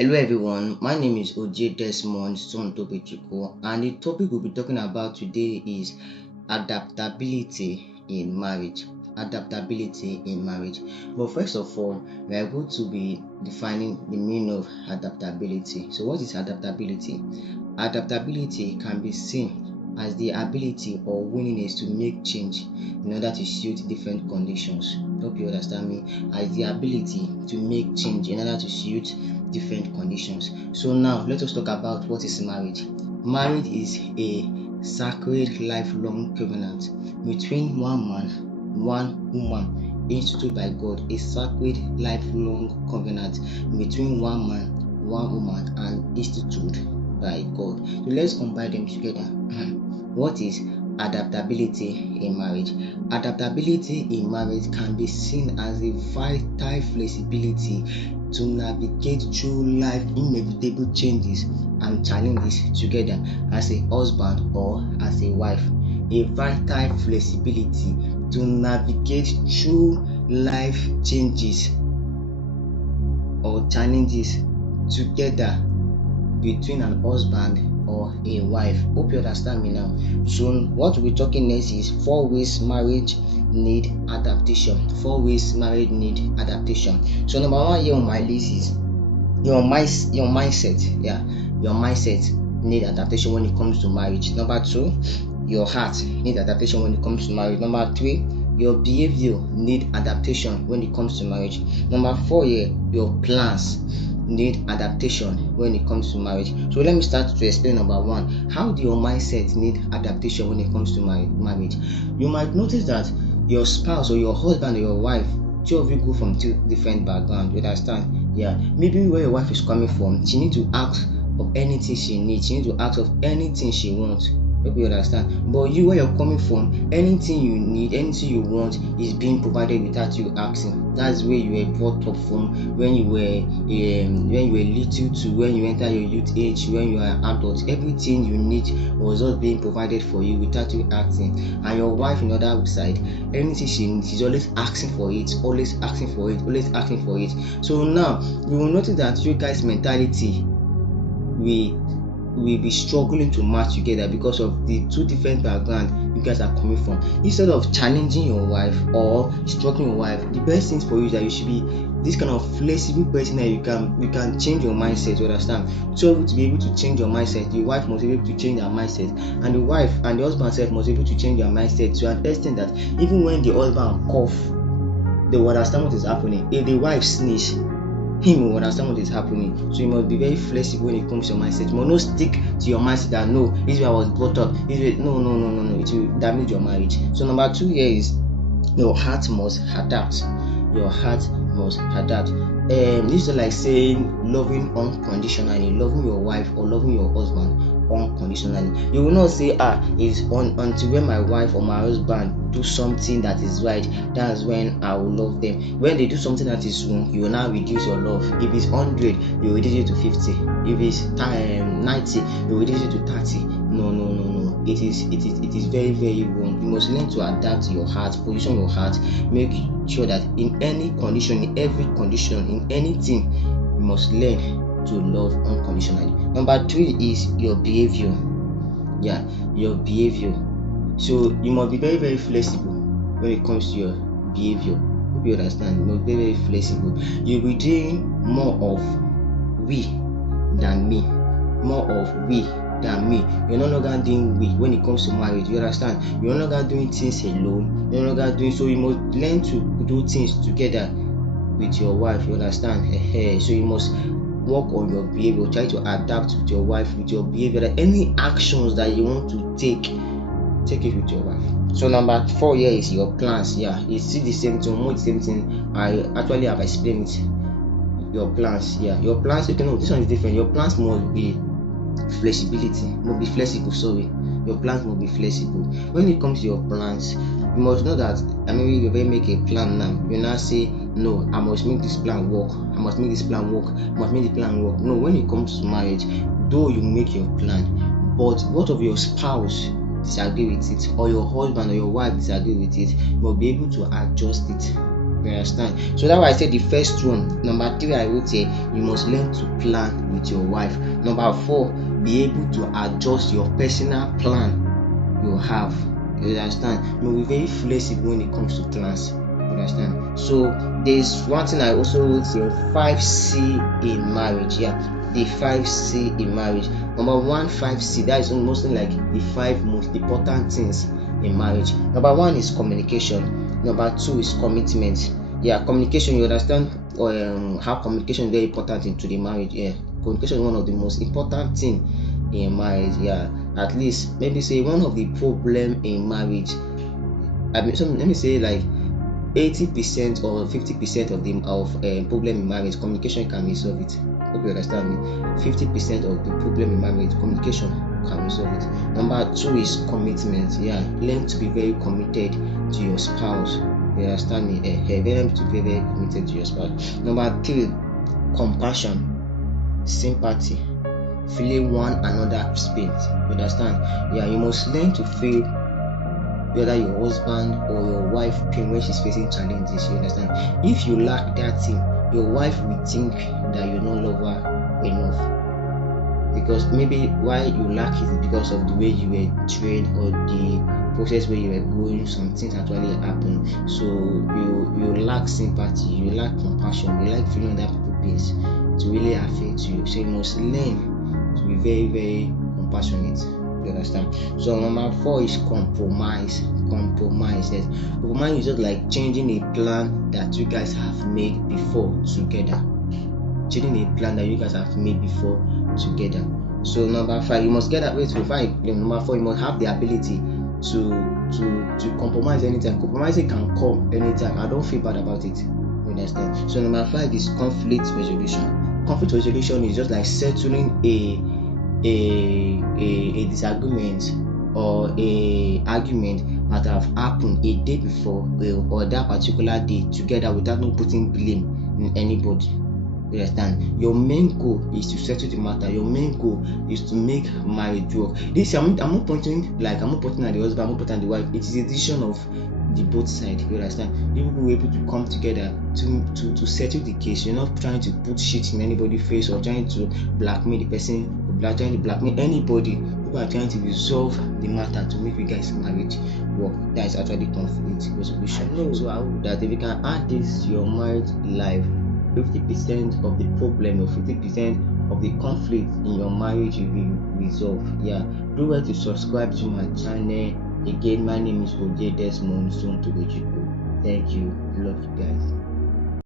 Hello everyone, my name is OJ Desmond Sontopechuko, and the topic we'll be talking about today is adaptability in marriage. Adaptability in marriage. But first of all, we are going to be defining the meaning of adaptability. So, what is adaptability? Adaptability can be seen as the ability or willingness to make change in order to suit different conditions. Hope you understand me. As the ability to make change in order to suit different conditions. So now let us talk about what is marriage. Marriage is a sacred lifelong covenant between one man, one woman, instituted by God. A sacred lifelong covenant between one man, one woman, and instituted by God. So let's combine them together. What is adaptability in marriage? Adaptability in marriage can be seen as a vital flexibility to navigate through life inevitable changes and challenges together as a husband or as a wife. A vital flexibility to navigate through life changes or challenges together between an husband or a wife. Hope you understand me now. So what we're talking next is 4 ways marriage need adaptation. 4 ways marriage need adaptation. So number 1 here on my list is your mindset. Your mindset need adaptation when it comes to marriage. Number 2, your heart need adaptation when it comes to marriage. Number 3, your behavior need adaptation when it comes to marriage. Number 4 here, your plans need adaptation when it comes to marriage. So let me start to explain number 1. How do your mindset need adaptation when it comes to marriage? You might notice that your spouse or your husband or your wife, two of you go from two different backgrounds. You understand? Maybe where your wife is coming from, she needs to ask of anything she needs. She needs to ask of anything she wants. Hope you understand. But you, where you're coming from, anything you need, anything you want is being provided without you asking. That's where you were brought up from when you were little to when you enter your youth age, when you are an adult. Everything you need was just being provided for you without you asking. And your wife, on the other side, anything she needs, she's always asking for it, always asking for it, always asking for it. So now you will notice that you guys' mentality will be struggling to match together because of the two different backgrounds you guys are coming from. Instead of challenging your wife or struggling your wife, the best thing for you is that you should be this kind of flexible person that you can change your mindset. You understand? So to be able to change your mindset, the wife must be able to change her mindset, and the wife and the husband self must be able to change their mindset to an extent that even when the husband cough, they will understand what is happening. If the wife sneeze, him will understand what is happening. So you must be very flexible when it comes to your mindset. You must not stick to your mindset that no, this is where I was brought up. No. It will damage your marriage. So number 2 here is your heart must adapt. Your heart must adapt. This is like saying loving unconditionally, loving your wife or loving your husband unconditionally. You will not say it's until when my wife or my husband do something that is right, that's when I will love them. When they do something that is wrong, you will now reduce your love. If it's 100, you reduce it to 50. If it's 90, you reduce it to 30. No. It is very, very wrong. You must learn to adapt your heart, position your heart, make sure that in any condition, in every condition, in anything, you must learn to love unconditionally. Number 3 is your behavior. Your behavior. So you must be very, very flexible when it comes to your behavior. Hope you understand. You must be very, very flexible. You'll be doing more of we than me. More of we than me. You're no longer doing we when it comes to marriage. You understand? You're no longer doing things alone. You're no longer doing so. You must learn to do things together with your wife. You understand? So you must work on your behavior. Try to adapt with your wife, with your behavior. That any actions that you want to take it with your wife. So number 4 here is your plans. It's still the same thing, almost the same thing. I actually have explained it. Your plans. Your plans. Okay, no, this one is different. Your plans must be flexibility. Must be flexible. Sorry. Your plans must be flexible. When it comes to your plans, you must know that maybe you will make a plan now. You now say, no, I must make this plan work. I must make this plan work. I must make the plan work. No, when it comes to marriage, though you make your plan, but what of your spouse disagree with it, or your husband or your wife disagree with it, you must be able to adjust it. You understand? So that's why I said the first one. Number three, I would say you must learn to plan with your wife. Number four, be able to adjust your personal plan you have. You understand? You will be very flexible when it comes to plans. You understand? So there's one thing I also would say 5C in marriage. Yeah, the 5C in marriage. Number one, 5C. That is almost like the five most important things in marriage. Number one is communication. Number two is commitment. Yeah, communication. You understand how communication is very important into the marriage. Yeah, communication is one of the most important thing in marriage. Yeah, at least maybe say one of the problem in marriage, I mean, so let me say like 80% or 50% of the problem in marriage, communication can resolve it. Hope you understand me. 50% of the problem in marriage, communication can resolve it. Number two is commitment. Yeah, learn to be very committed to your spouse. You understand me? Learn to be very committed to your spouse. Number three, compassion, sympathy, feeling one another's pain. You understand? Yeah, you must learn to feel whether your husband or your wife pain when she's facing challenges. You understand? If you lack that thing, your wife will think that you don't love her enough. Because maybe why you lack it is because of the way you were trained or the process where you were going, some things actually happen. So you lack sympathy, you lack compassion, you like feeling other people's pains to really affect you. So you must learn to be very, very compassionate. You understand? So number four is compromise. Compromise. Yes. Compromise is just like changing a plan that you guys have made before together. Changing a plan that you guys have made before together. So number five, you must get that way to five. Number four, you must have the ability to compromise anytime. Compromising can come anytime. I don't feel bad about it. You understand? So number five is conflict resolution. Conflict resolution is just like settling a disagreement or a argument that have happened a day before or that particular day together without not putting blame in anybody. You understand? Your main goal is to settle the matter. Your main goal is to make marriage work. This I'm not pointing at the husband, I'm not pointing at the wife. It is a decision of the both sides. You understand? You people were able to come together to settle the case. You're not trying to put shit in anybody's face or trying to blackmail the person, or trying to blackmail anybody. People are trying to resolve the matter to make you guys marriage work. That is actually conflict resolution. So I hope that if you can add this to your marriage life, 50% of the problem or 50% of the conflict in your marriage will be resolved. Yeah, do well to subscribe to my channel. Again, my name is Oje Desmond, soon to be. Thank you. Love you guys.